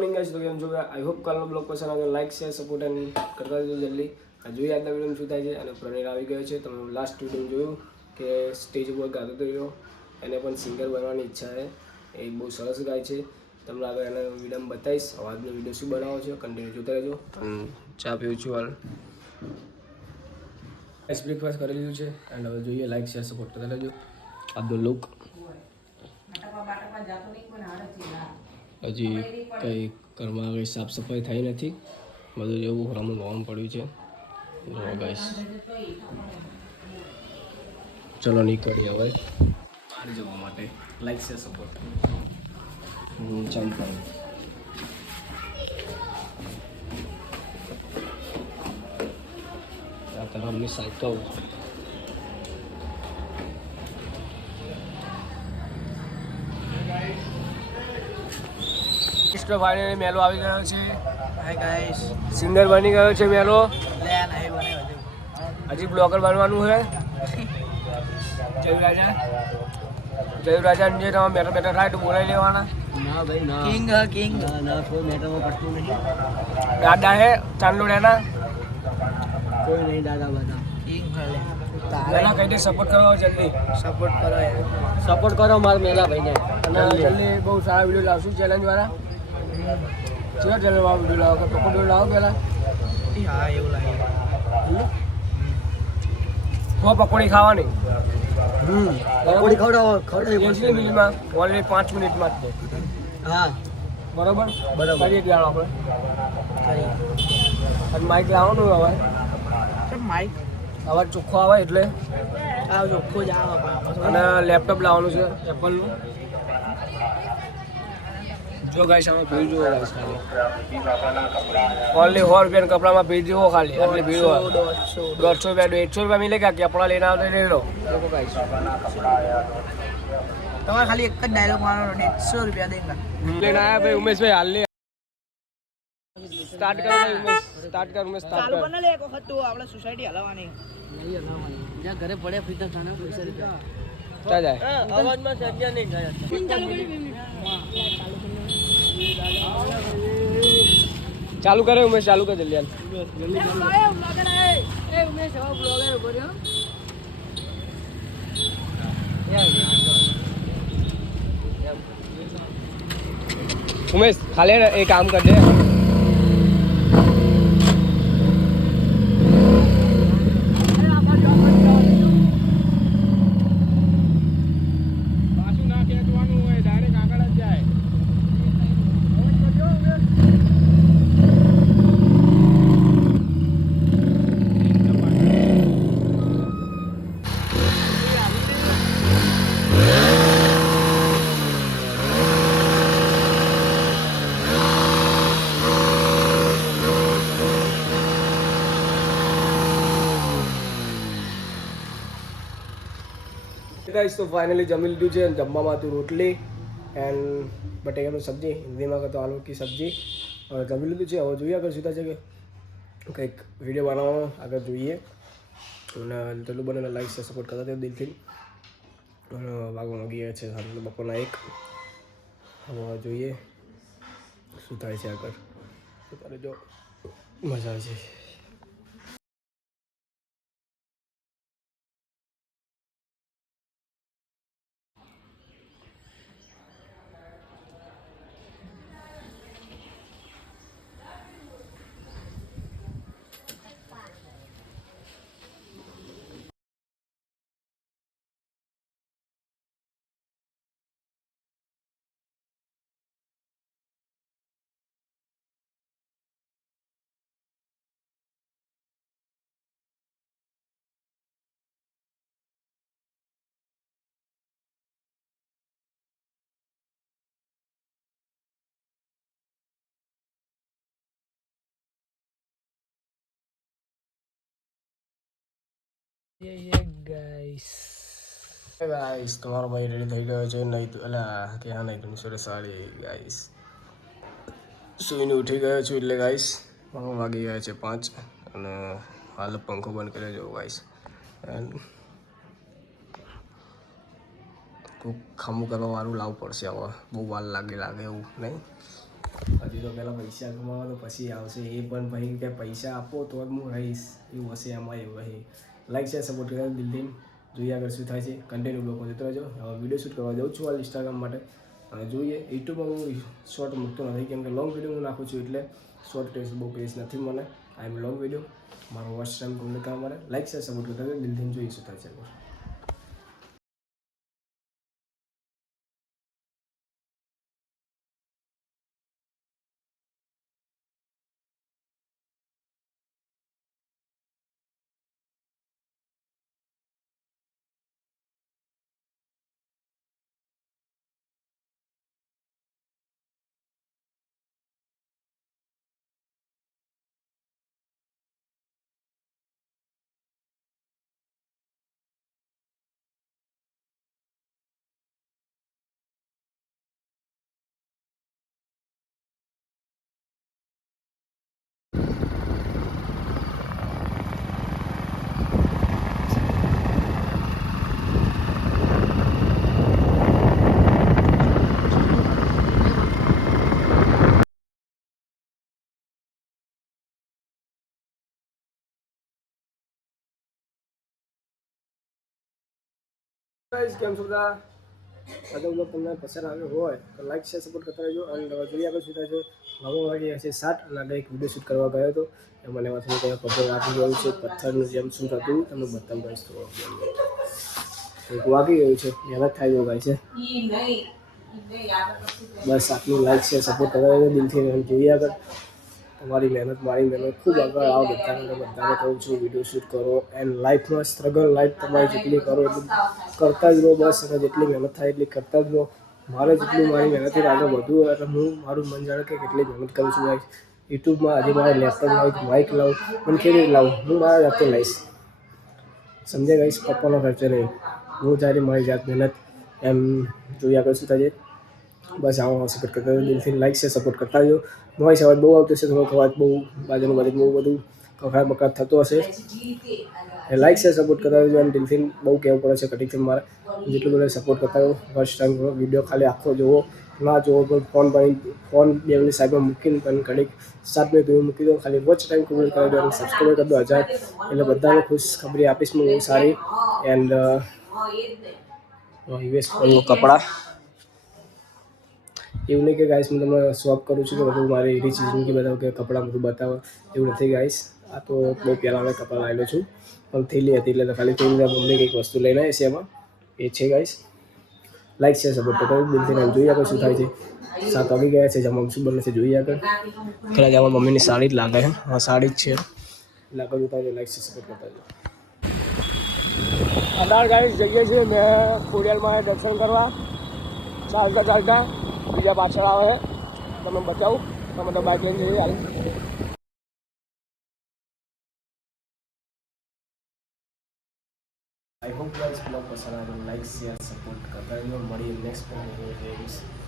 Morning guys, તો કેમ છો? આઈ હોપ કાલનો બ્લોગ પસંદ આવે લાઈક શેર સપોર્ટ એન્ડ કરતા જજો જલ્દી. આ જોઈએ આજના વિડીયોમાં શું થાય છે. અને પ્રણય આવી ગયો છે. તમે લાસ્ટ વિડીયો જોયું કે સ્ટેજ ઉપર ગાતો હતો રહ્યો, એને પણ સિંગર બનવાની ઈચ્છા છે. એ બહુ સરસ ગાય છે. તમને આગળ એના વિડીયોમાં બતાવીશ. આજનો વિડીયો શું બનાવો છો કન્ટિન્યુ જોતા રહેજો. ચા પીવું છું હાલ. બ્રેકફાસ્ટ કરી લીધું છે એન્ડ હવે જોઈએ લાઈક શેર સપોર્ટ કરતા રહેજો. આજનો લુક હજી કંઈ ઘરમાં કંઈ સાફ સફાઈ થઈ નથી, બધું જેવું રમણ ભવન પડ્યું છે. ગાઈસ ચલો નીકળીએ હવે બહાર જવા માટે. લાઈક છે સપોર્ટ ચાલતા આ તરફની સાયકલ ફાઇનલી મેલો આવી ગયો છે. હાય ગાઈસ, સિંગર બની ગયો છે મેલો. હજી બ્લોગર બનવાનું છે. જય રાજા જે તમે મેટર બેટર થાય તો બોલાવી લેવાના. ના ભાઈ ના, કિંગ ના કોઈ મેટરમાં પડતું નહીં. દાદા હે ચાંદોડાના કોઈ નહીં. દાદા બધા કિંગ ખાલે મેલા કઈ દે સપોર્ટ કરો જલ્દી. સપોર્ટ કરો મારા મેલા ભાઈને. અને જલ્દી બહુ સારા વિડીયો લાવશું ચેલેન્જ વાળા. ચેવા ચેલેન્જ વાળા વિડીયો લાવો? પકોડી લાવો પહેલાં. હા એવું લાગે. પકોડી ખાવાની. પકોડી ખવડાવી 80 મિનિટમાં, ઓનલી 5 મિનિટમાં જ. હા બરોબર કરીએ ત્યાં આપણે. અને માઇક લાવવાનું હવે. માઇક અવાજ ચોખ્ખો આવે એટલે ચોખ્ખો જ આવે. અને લેપટોપ લાવવાનું છે એપલનું. જો ગાઈસ આમાં ભીડ જુઓ ગાઈસ, ખાલી ઓનલી 100 રૂપિયાના કપડામાં ભીડ જુઓ. ખાલી આટલી ભીડ હોય. 150 રૂપિયા 150 રૂપિયા મિલે કે કપડા લઈને આવતો લઈ લો. देखो गाइस તમારે ખાલી એક જ ડાયલોગ મારવાનો, 150 રૂપિયા દેંગા. લેને આયા ભાઈ ઉમેશભાઈ. હાલ લે સ્ટાર્ટ કરો ભાઈ ઉમેશ. સ્ટાર્ટ કર ઉમેશ. સ્ટાર્ટ કર. ચાલુ બના લે એક વખત તો આપણે સોસાયટી હલાવવાની. નહીં હલાવવાની. જ્યાં ઘરે પડ્યા ફીતા ખાના પૈસા રૂપિયા તા જાય. અવાજમાં સજ્જા નહીં ગયા. ચાલુ કરી 2 મિનિટ. ચાલુ કરે ઉમેશ. ચાલુ કર જલ્દી. જલ્દી એ ઉમેશ હવે બ્લોગર ઉભો રહ્યો. ઉમેશ ખાલી એ કામ કરજે. પાછું ના ખેંચવાનું હોય, ડાયરેક્ટ આગળ જ જાય. ગાઈસ તો ફાઇનલી જમી લીધું છે. જમવામાં હતું રોટલી એન્ડ બટેકાનું સબ્જી, હિન્દીમાં કહેતો આલુ કી સબ્જી. જમી લીધું છે. હવે જોઈએ આગળ શું થાય છે કે કંઈક વિડીયો બનાવવાનો આગળ જોઈએ. અને જેટલું બને લાઈક છે સપોર્ટ કરતા તેઓ દિલથી. વાગવામાં ગયા છે સાંજના બપોરના 1. હવે જોઈએ શું થાય છે આગળ. ત્યારે જો મજા આવે છે. ગાઈસ તમારો ભાઈ રેડી થઈ ગયો છે. નહીં તો અલા ક્યાં નહીં તો સોરે સાડી ગાઈસ સુઈને ઉઠી ગયો છું. એટલે ગાઈસ વાગી ગયા છે 5 અને હાલ પંખો બંધ કર્યો જો ગાઈસ. એન્ડ ખૂબ ખમું કરવા વાળું લાવવું પડશે. હવે બહુ વાર લાગે એવું નહીં. હજી તો પહેલાં પૈસા કમાવો તો પછી આવશે એ પણ ભાઈ કે પૈસા આપો તો જ હું રહીશ એવું હશે એમાં એવું હશે. લાઈક છે સપોર્ટ કરવા દિલથી જોઈએ આગળ શું થાય છે. કન્ટિન્યુ બ્લોગમાં જતો રહેજો. હવે વિડીયો શૂટ કરવા જાઉં છું હાલ ઇન્સ્ટાગ્રામ માટે અને જોઈએ. યુટ્યુબમાં હું શોર્ટ મૂકતો નથી કેમ કે લોંગ વિડીયો હું નાખું છું એટલે શોર્ટ ટેસ્ટ બહુ પેસ નથી મને. આઈ એમ લોંગ વિડીયો મારો વોચ ટાઈમ કમ્પ્લીટ કરવા માટે લાઈક છે સપોર્ટ કરતા દિલથી જોઈએ શું થાય છે. કેમ છો બધા? આગળ બ્લોગ તમને પસંદ આવ્યો હોય તો લાઈક છે સપોર્ટ કરતા રહેજો અને જોઈએ આગળ શું થાય છે. હવે વાગી હશે 7 અને આગળ એક વિડીયો શૂટ કરવા ગયો હતો એમાં એમાં થોડું કંઈ પથ્થર વાગી ગયું છે. પથ્થરનું જેમ શૂટ હતું તમને બતાવું ગઈશ તો એક વાગી ગયું છે. મહેનત થાય એવું ગાય છે. બસ આટલું લાઈક છે સપોર્ટ કરવા રહેજો દિલથી જોઈએ આગળ તમારી મહેનત મારી મહેનત ખૂબ આગળ આવો બધાને કહું છું વિડીયો શૂટ કરો એન્ડ લાઈફમાં સ્ટ્રગલ લાઈફ તમારી જેટલી કરો એટલું કરતા જ રહો. બસ અને જેટલી મહેનત થાય એટલી કરતા જ રહો. મારે જેટલું મારી મહેનતથી આગળ વધવું એટલે હું મારું મન જાણે કે કેટલી મહેનત કરું છું ગાઈસ. યુટ્યુબમાં આજે મારે લેપટોપ લાવું માઇક લાવું પણ કેવી રીતે લાવું હું મારા જાતે લઈશ સમજે ગાઈસ. પપ્પાનો ખર્ચો નહીં હું જ્યારે મારી જાત મહેનત એમ જોઈએ આગળ શું થાય છે. બસ આવો સપોર્ટ કરતા દિલથી લાઈક છે સપોર્ટ કરતા જો. નોઈસ અવાજ બહુ આવતો હશે થોડોક અવાજ બહુ બાજુનું બાજુ બહુ બધું કખડાટ બકડાટ થતો હશે. લાઈક છે સપોર્ટ કરતા રહેજો અને દિલથી બહુ કહેવું પડે છે કટિંગથી મારે જેટલું બધું સપોર્ટ કરતા રહો. ફર્સ્ટ ટાઈમ વિડીયો ખાલી આખો જોવો ના જોવો પણ ફોન 2 મિનિટ સાઈડમાં મૂકીને પણ ઘડીક 7 મિનિટ દૂર મૂકી દો. ખાલી વોચ ટાઈમ કમ્પ્લીટ કરી દો અને સબસ્ક્રાઈબ કરી દો 1000 એટલે બધાને ખુશ ખબરી આપીશ હું બહુ સારી. એન્ડ યુએસ કપડાં એવું નહીં કે ગાઈસ હું તમને શોપ કરું છું કે બધું મારી રીચ જિંદગી બતાવું કે કપડાં બધું બતાવો એવું નથી ગાઈસ. આ તો બહુ પહેલાં મેં કપડાં લાવેલો છું પણ થેલી હતી એટલે ખાલી થેલી મમ્મી કંઈક વસ્તુ લઈને આવી છે એમાં એ છે ગાઈસ. લાઈક છે સપોર્ટ કરતા દિલથી જોઈએ આગળ શું થાય છે. 7 વાગી ગયા છે જમવાનું શું બને છે જોઈએ આગળ. કદાચ અમારી મમ્મીની સાડી જ લાગે છે. હા સાડી જ છે એટલે આગળ જોતા લાઈક છે સપોર્ટ કરતા અઢાર ગાઈસ જઈએ છીએ મેં ખોડિયારમાં દર્શન કરવા ચાલતા ચાલતા બીજા પાછળ આવે તમે બચાવું તમે તો બાઇક લઈને જઈએ હાલ. આઈ હોપ ગાઈસ બ્લોગ પસંદ આવ્યો લાઈક શેર સપોર્ટ કરતા રહેજો. મળીએ નેક્સ્ટ બ્લોગ.